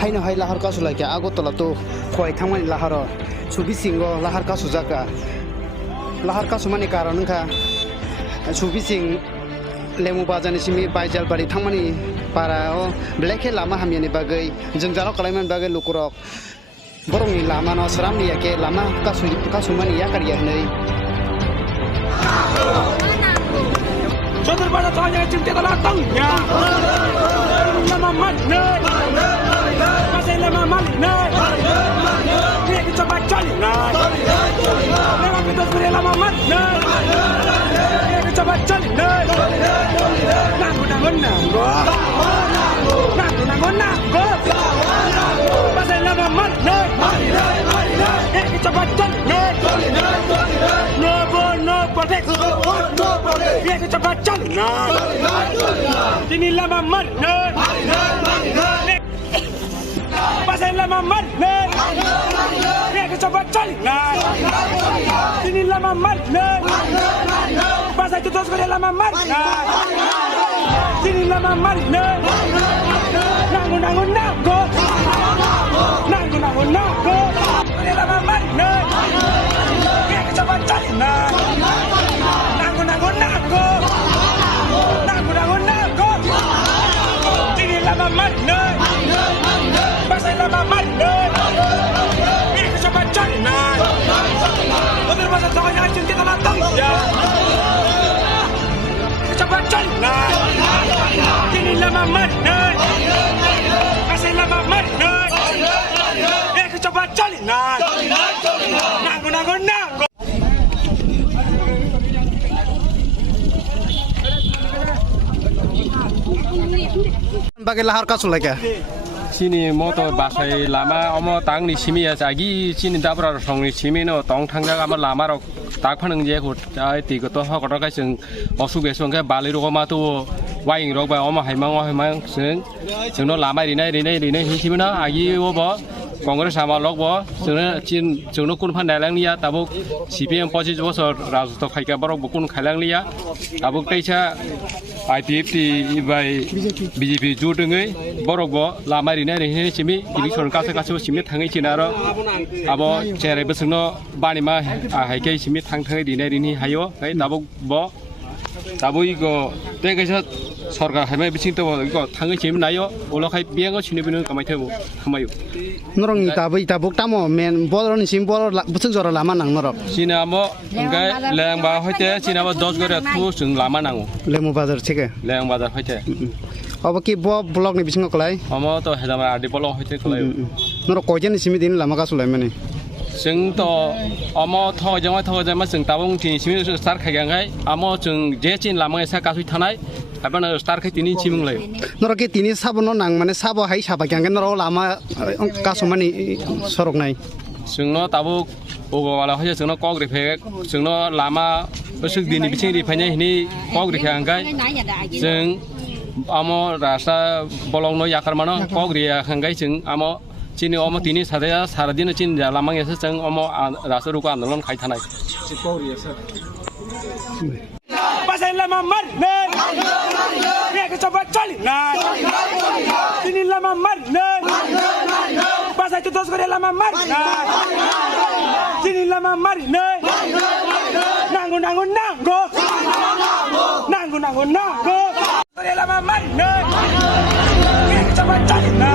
haino hai lahar kasu lagi agotala to khoi thangmani laharo subi singo lahar kasu jaka lahar kasu mani karon kha subi sing lemu bazani simi baijal bari thangmani para o black lama hamyani bagai jengjalo kalaiman bagai lukurok borongni lama no sramni yake lama kasu mani yakar yahnai Jodoh pada soalnya cinta telah tangnya. Lama mana? Masih lama mana? Dia kita baca ni. Lama kita sudah lama mana? Dia kita baca ni. Nanggo. Masih lama mana? Dia kita baca ni. No protect. Dia kita baca ni. Ini lama mana? Pasal lama mana? Dia kita baca ni. Ini lama mana? Pasal itu terus kena lama mana? Ini lama mana? Nanggo. Ini lama mana? Dia kita baca ni. Nanggo. Ini lama mana? Pasal lama mana? Ini kita baca ni. Betul pasal soalnya cinta telah tangnya. Kita baca ni. Ini lama mana? Pasal lama mana? Ini kita baca ni. Nanggo. bagai lahar kasu lagi sini motor basai lama omo tang ni simi ya jagi sini dabra song ni simi no tong thangga ama lama ro tak phanang je ko ai ti ko to ha ko ka sing osu ge song ka bali ro ma tu waing ro ba omo haimang sing no lama ri nai hi simi na agi o bo Congress sama lok bo sing no kun phan dalang ni ya tabuk CPM 25 bosor raju to khai ka borok bukun khailang ni ya tabuk taisa IPF by BJP judengai borok bo lama ri nai simi election kase simi thangai chinaro abo chere besno bani ma haike simi thang di nai ri hayo kai tabuk bo tabu iko tengkaisa सरकार हाइमा बिसिं तो इको थांगै छिम नायो ओलखाय बियांगो छिनि बिनो कमाइथाबो खमायो नरंग इताबुक तामो मेन बलरनि सिम बलर बुसुं जरा लामा नां नरक सिनामो अंगाय लेंबा होइते सिनाबो 10 गरे थु जों लामा नांगो लेमु बाजार छेके लेंग बाजार होइते अब कि ब्लॉक नि बिसिं कलाय अमो तो हेदामा आदि ब्लॉक होइते कलाय नर कयजन सिमि दिन लामा कासुलाय माने जों तो अमो थजमा जों ताबुं थिनि सिमि स्टार खायगांगाय अमो जों जे चिन लामा एसा कासुइ थानाय Apa na start kai tini cimung lai. Nora ke tini sabo no nang mana sabo hai sabo kyang kan nora lama kasumani sorok nai. Sungno tabu ogo wala hoja sungno kog refe sungno lama besuk dini bising di panya ini kog refe angkai. Sung amo rasa bolong no yakar mano kog refe angkai sung amo cini amo tini sadaya saradina cini lamang yasa sung amo rasa ruko andolon kai tanai. Pasal lama mana? Dia kita baca ni. Ini lama mana? Pasal itu terus kena lama mana? Ini lama mana? Nanggo. Kena lama mana? Dia kita baca ni.